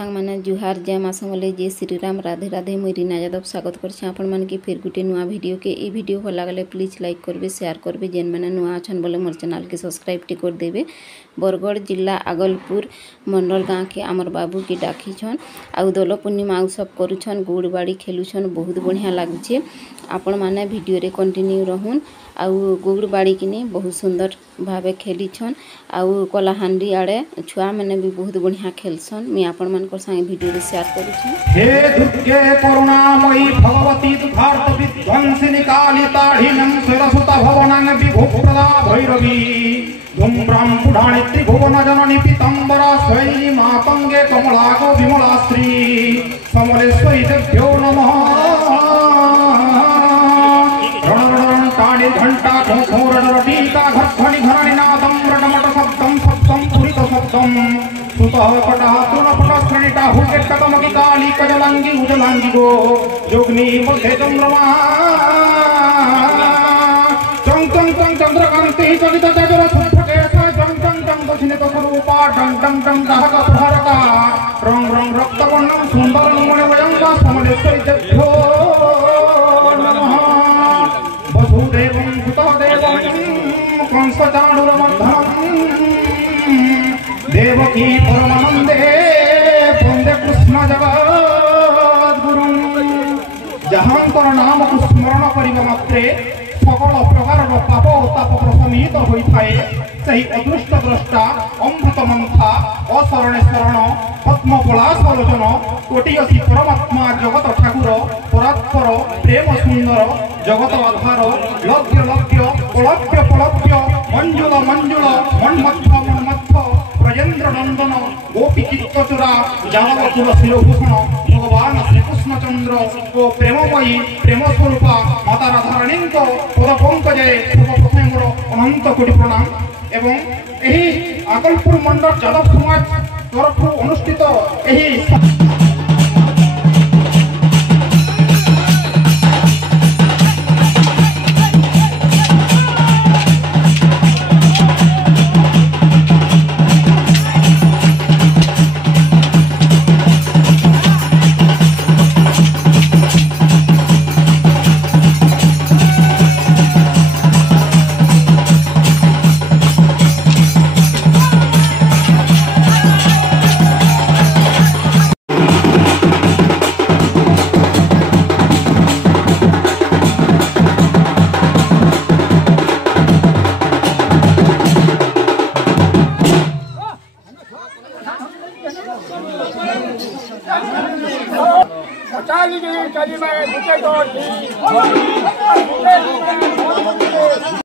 सांग मैंने जुहार जय माँ समले जय श्रीराम राधे राधे मुई रीना यादव स्वागत करछे आपण मन के फिर गुटे नुआ वीडियो के ई वीडियो भल लागले प्लीज लाइक करबे शेयर करबे जेन मैंने नुआ अछन बोले मोर चैनल के सब्सक्राइब टी कर देबे। बरगढ़ जिला आगलपुर मंडल गाँव के आमर बाबू के डाकी छन आउ दल पूर्णिमा सब करुछन गुड़ बाड़ी खेलुछन बहुत बढ़िया लागुछे। आपण माने वीडियो रे कंटिन्यू रहून आउ गुड़ बाड़ी किनी बहुत सुंदर भावे खेली छन आउ कलाहांडी आड़े छुआ मैंने भी बहुत बढ़िया खेलसन मैं आपण मन को संगे वीडियो रे शेयर करू छी। हे दुर्गे करुणामयी भगवती दुर्धार्त विध्वंसिनी काली ताढ़ीनं सरस्वता भवनं विभुप्रदा भैरवी धूम्रां पुढाणि त्रिभुवन जननी पीताम्बरा शैली मातंगे कमलागो विमला श्री समलेश्वरी देव्यो नमः। ताड़ी घंटा घोर टीका घर्षणि घरणि नादं रटमट शब्दं शब्दं पुरित शब्दं सुतः पटः तृणपट श्रेणिता हुकेट्टकमकि काली कजलांगी उजलांगी गो जोग्नि मध्ये चंद्रमा चं चं चं चंद्रकांति चलित चजर सुभकेश चं चं चं दक्षिणित स्वरूपा डं डं डं दहक प्रहरता रंग रंग रक्तवर्णं सुंदरं मणिमयं समलेश्वरी देव्यो नमः। वसुदेवं सुतदेवं कंसचाणूरमर्दनं देवकी परमानंदे वंदे कृष्ण जगद्गुरुं। जहांतर नाम को स्मरण करिबा मात्रे सकल प्रकार पाप ताप प्रशमित होइथाए। सही अदृष्ट द्रष्टा अमृत मंथा अशरणे शरण पद्मपलाशलोचन कोटियसी परमात्मा जगत ठाकुर परात्पर प्रेम सुंदर जगत आधार लभ्य लभ्य पलभ्य पलभ्य मंजुल मंजुल मन्मथ मन्मथ ब्रजेन्द्र नंदन गोपी चित्तचूरा जालव तुलसी भूषण भगवान श्रीकृष्ण चंद्र ओ प्रेममयी प्रेम स्वरूपा माता राधाराणी पद पंकजे प्रथम मोर अनंत कोटि प्रणाम। एवं यही आगलपुर मंडल यादव समाज तरफ अनुष्ठित यही चली मैं